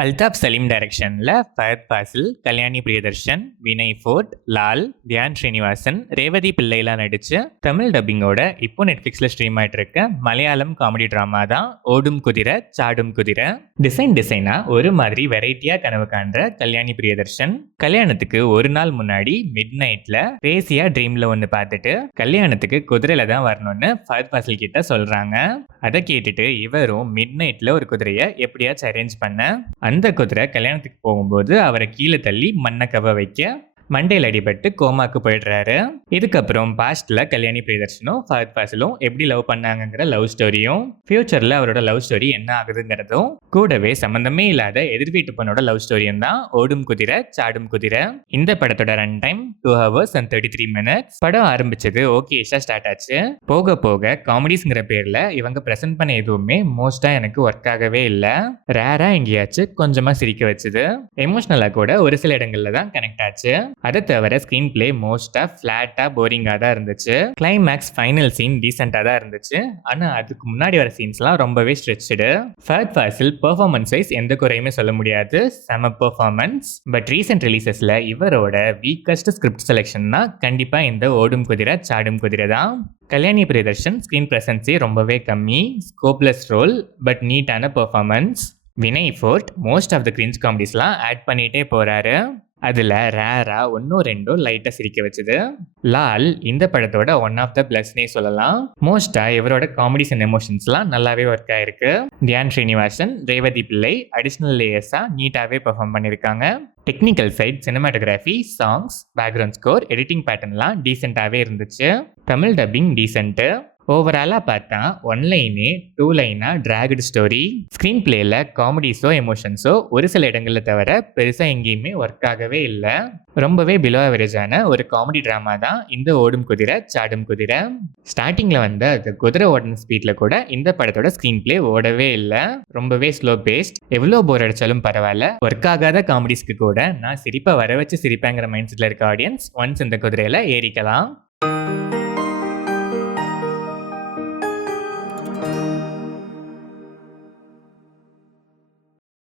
அல்தாப் சலீம் டைரக்ஷனில் ஃபயத் ஃபாசில், கல்யாணி பிரியதர்ஷன், வினய் ஃபோர்ட், லால், தியான் ஸ்ரீனிவாசன், ரேவதி பிள்ளைலாம் நடிச்சு தமிழ் டப்பிங்கோட இப்போ நெட்ஃப்ளிக்ஸில் ஸ்ட்ரீம் ஆகிட்டு இருக்க மலையாளம் காமெடி ட்ராமா தான் ஓடும் குதிரை சாடும் குதிரை. டிசைனா ஒரு மாதிரி வெரைட்டியாக கனவு காண்ற கல்யாணி பிரியதர்ஷன் கல்யாணத்துக்கு ஒரு நாள் முன்னாடி மிட் நைட்ல ரேசியா ட்ரீம்ல ஒன்று பார்த்துட்டு கல்யாணத்துக்கு குதிரையில தான் வரணும்னு ஃபயத் ஃபாசில் கிட்ட சொல்றாங்க. அதை கேட்டுட்டு இவரும் மிட் நைட்ல ஒரு குதிரையை எப்படியாச்சும் அரேஞ்ச் பண்ண அந்த குதிரை கல்யாணத்துக்கு போகும்போது அவரை கீழே தள்ளி மண்ணை கவ வைக்க மண்டையில் அடிபட்டு கோமாக்கு போயிடுறாரு. இதுக்கப்புறம் பாஸ்ட்ல கல்யாணி பிரியதர்ஷனும் ஃபயத் ஃபாசிலும் எப்படி லவ் பண்ணாங்கிற லவ் ஸ்டோரியும் ஃபியூச்சர்ல அவரோட லவ் ஸ்டோரி என்ன ஆகுதுங்கிறதும் கூடவே சம்பந்தமே இல்லாத எதிர் வீட்டு பொண்ணோட லவ் ஸ்டோரியும் தான் ஓடும் குதிரை சாடும் குதிரை. இந்த படத்தோட run time 2 hours and 33 minutes. படம் ஆரம்பிச்சது ஓகேஷா ஸ்டார்ட் ஆச்சு. போக போக காமெடிஸ்ங்கிற பேர்ல இவங்க பிரசன்ட் பண்ண எதுவுமே மோஸ்டா எனக்கு ஒர்க் ஆகவே இல்லை. ரேரா எங்கேயாச்சும் கொஞ்சமா சிரிக்க வச்சுது. எமோஷனலா கூட ஒரு சில இடங்கள்ல தான் கனெக்ட் ஆச்சு. அதை தவிர ஸ்கிரீன் பிளே மோஸ்டா ஃபிளாட்டா போரிங்கா தான் இருந்துச்சு. கிளைமேக்ஸ் ஃபைனல் சீன் டீசெண்டா தான் இருந்துச்சு. ஆனா அதுக்கு முன்னாடி வர சீன்ஸ்லாம் ரொம்பவே stretched. Fahadh Faasil performance wise எந்த குறையுமே சொல்ல முடியாது, செம பெர்ஃபார்மன்ஸ். பட் ரீசெண்ட் ரிலீசஸ்ல இவரோட வீக்கஸ்ட் ஸ்கிரிப்ட் செலெக்ஷன்னா கண்டிப்பா இந்த ஓடும் குதிரை சாடும் குதிரை தான். கல்யாணி பிரியதர்ஷன் ஸ்கிரீன் பிரசன்ஸே ரொம்பவே கம்மி, ஸ்கோப்லெஸ் ரோல் பட் நீட்டான performance. Vinay Forrt most of the cringe காமெடிஸ்லாம் ஆட் பண்ணிட்டே போறாரு. அதில் ரேரா ஒன்றும் ரெண்டும் லைட்டாக சிரிக்க வச்சுது. லால் இந்த படத்தோட ஒன் ஆஃப் த பிளஸ்னே சொல்லலாம். மோஸ்ட்டாக இவரோட காமெடிஸ் அண்ட் எமோஷன்ஸ்லாம் நல்லாவே ஒர்க் ஆயிருக்கு. தியான் ஸ்ரீனிவாசன், ரேவதி பிள்ளை அடிஷ்னல் லேயர்ஸாக நீட்டாகவே பெர்ஃபார்ம் பண்ணியிருக்காங்க. Technical side, cinematography, songs, background score, editing பேட்டர்ன்லாம் டீசெண்டாகவே இருந்துச்சு. Tamil dubbing decent. ஓவராலாக பார்த்தா 1 லைனே 2 லைனாக டிராகட் ஸ்டோரி. ஸ்க்ரீன் பிளேயில் காமெடிஸோ எமோஷன்ஸோ ஒரு சில இடங்களில் தவிர பெருசாக எங்கேயுமே ஒர்க் ஆகவே இல்லை. ரொம்பவே பிலோ ஆவரேஜான ஒரு காமெடி ட்ராமா தான் இந்த ஓடும் குதிரை சாடும் குதிரை. ஸ்டார்டிங்கில் வந்த அந்த குதிரை ஓடின ஸ்பீடில் கூட இந்த படத்தோட ஸ்க்ரீன் பிளே ஓடவே இல்லை. ரொம்பவே ஸ்லோ பேஸ்ட். எவ்வளோ போர் அடித்தாலும் பரவாயில்ல, ஒர்க் ஆகாத காமெடிஸ்க்கு கூட நான் சிரிப்பை வர வச்சு சிரிப்பேங்கிற மைண்ட் செட்டில் இருக்க ஆடியன்ஸ் ஒன்ஸ் இந்த குதிரையில் ஏறிக்கலாம்.